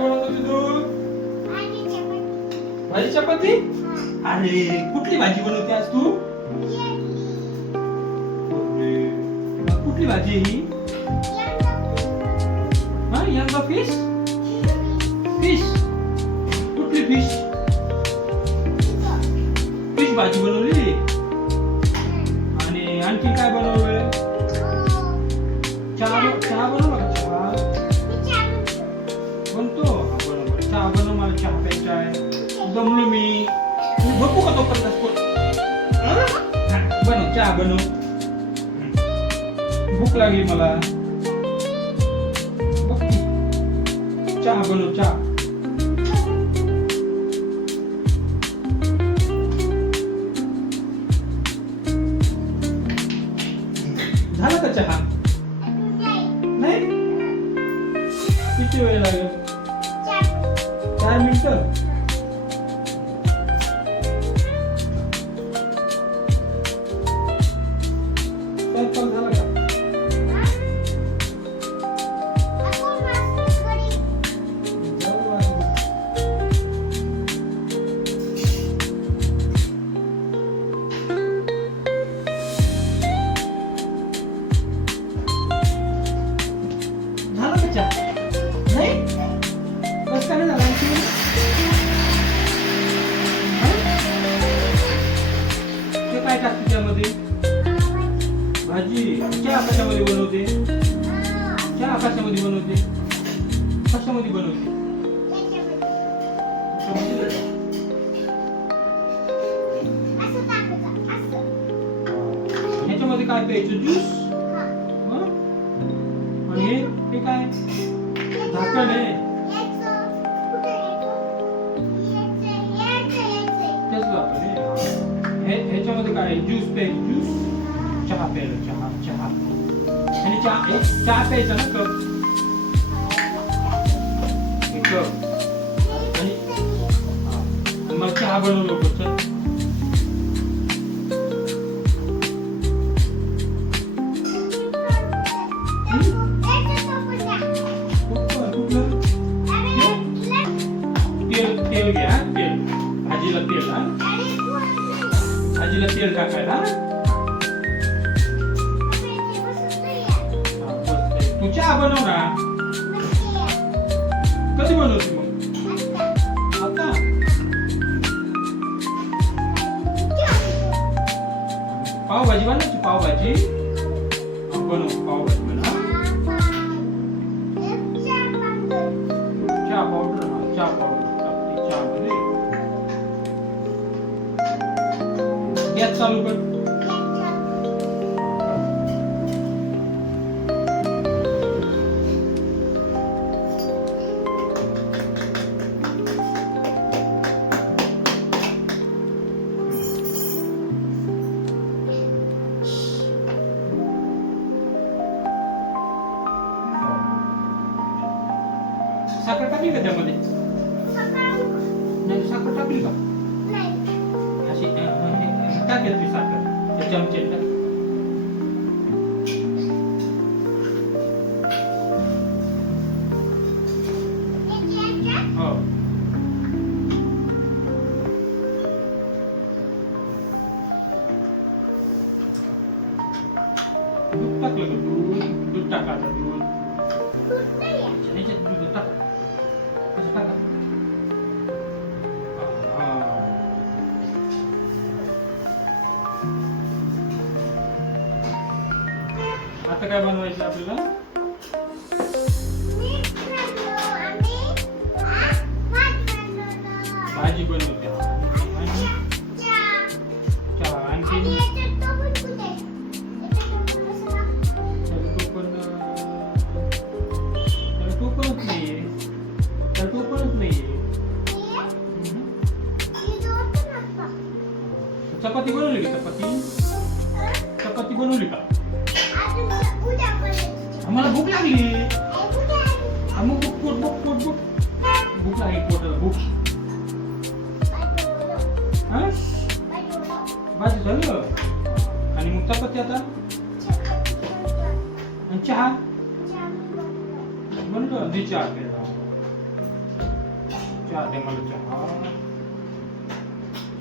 बनवत होती तू? भाजी चपाती? अरे कुठली भाजी बनवते आज तू? कुठली भाजी आहे ही? हा यंगा फिश? फिश कुठली फिश? फिश भाजी बनवली. आणि आणखी काय बनवलंय? चहा बनवला का? चहा बनतो. बरोबर चहा बनव. मला चहा प्यायचा आहे. जमलो मी. बघू का तो पण बनव. चहा बनव. भूक लागली मला. बघ चहा बनव. चहा झाला का चहा? नाही किती वेळ लागेल? 4 मिनिटं. स्वयंपाक झाला का? नाही बस काय झालं? ते काय टाकते त्यामध्ये? भाजी. चहा कशामध्ये बनवते? चहा कशामध्ये बनवते? कशामध्ये बनवते? ह्याच्यामध्ये काय प्यायचं? ज्यूस. आणि हे काय? झाकण आहे. तेच झाकण आहे. ह्याच्यामध्ये काय? ज्यूस प्यायचं. ज्यूस. चहा प्यायला. चहा आणि चहा प्यायचा ना कप. कप. आणि मग चहा बनवलं होतं. तेल घ्या. तेल भाजीला तेल. भाजीला तेल टाकायला. तू चहा बनव ना. कधी बनवते मग? आता पावभाजी बनवायची. पावभाजी बनव. पावभाजी बनव. चहा पावडर. चहा पावडर गॅस चालू कर. साखर टाकली का त्यामध्ये? नाही साखर टाकली का? अशी टाकेल ती साखर त्या चमच्यात. हो दूध टाकलं का? दूध टाका. दूध ह्याच्यात दूध टाका. असं टाका. आता काय बनवायचं आपल्याला? भाजी बनवते. चहा. आणखी टोपणच नाहीये. चपाती बनवली का? चपाती बनवली का? आम्हाला भूक लागली. मग भूक लागली. पोटाला भूक. भाजी झालं. आणि मग चपाती आता. आणि चहा बनलं. चहा प्यायला. चहा दे मला चहा.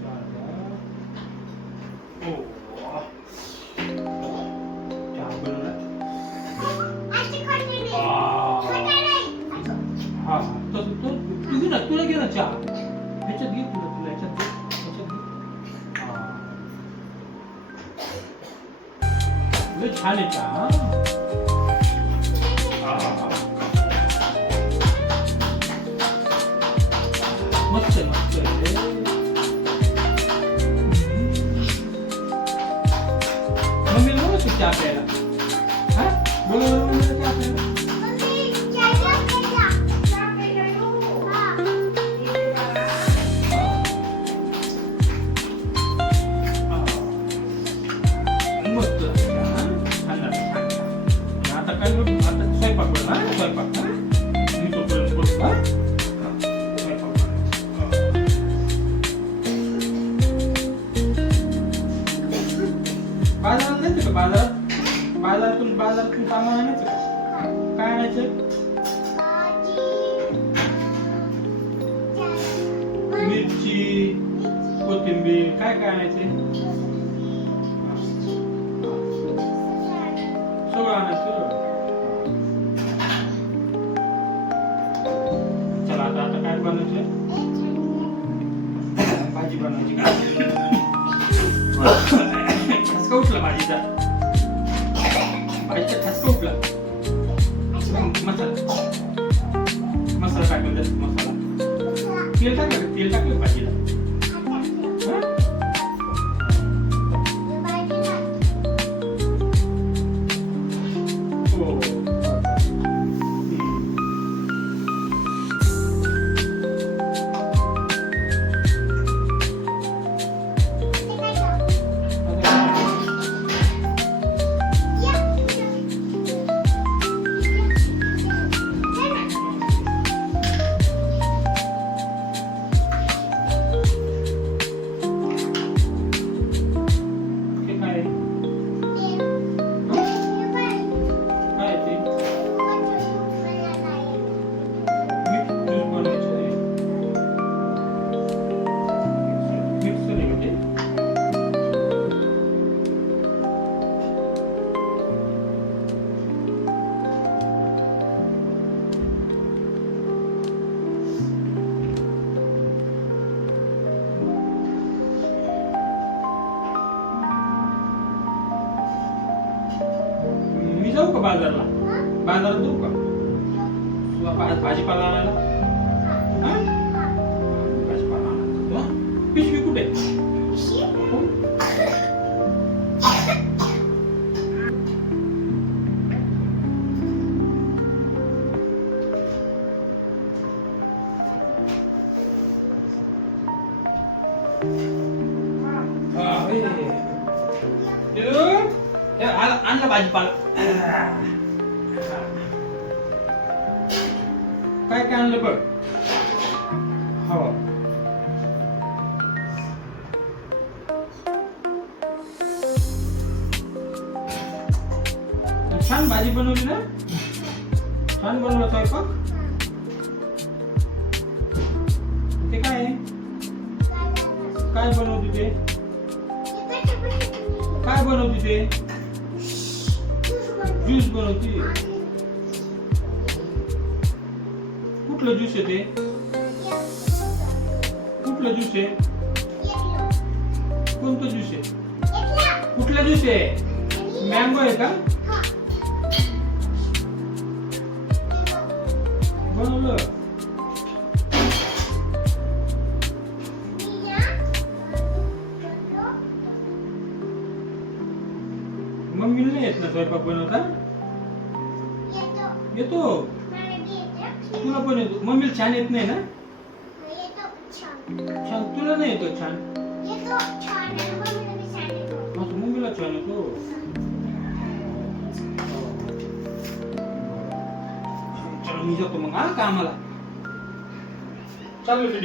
चहा द्या. ओ. चहा बनवला. हा तुला घे ना चहा. ह्याच्यात घे तुला ह्याच्यात घे. लय छान आहे चहा. मस्त आहे मस्त आहे. मम्मीला बोलव तू चहा प्यायला. हा बोलव मम्मीला चहा प्यायला. आता काय आता स्वयंपाक बनवा स्वयंपाक हा मी तोपर्यंत बसू हा स्वयंपाक बाजारात जायचं का बाजारातून सामान आणायचं का काय आणायचं मिरची कोथिंबीर काय काय आणायचे सगळं आणायचं चला आता काय बनायचं भाजी बनवायची का ठसका उठला भाजीचा ठसका उठला मसाला टाकून द्या मसाला तेल टाकलं भाजीला जाऊ का बाजारात जाऊ का तुला भाजीपाला आणायला भाजीपाला आणायला पिशवी कुठे आणला भाजीपाला काय काय आणलं बघ हो छान भाजी बनवली ना छान बनवला स्वयंपाक ते काय काय बनवते ते काय बनवते ते ज्यूस बनवते कुठलं ज्यूस आहे ते कुठलं ज्यूस आहे कोणतं ज्यूस आहे कुठलं ज्यूस आहे मँगो आहे का बनवलं मम्मीला नाही येत ना स्वयंपाक बनवता येतो तुला पण येतो मम्मीला छान येत नाही ना छान तुला नाही येतो छान मम्मीला छान येतो चलो मी जातो मग हा कामाला चालू व्हिडिओ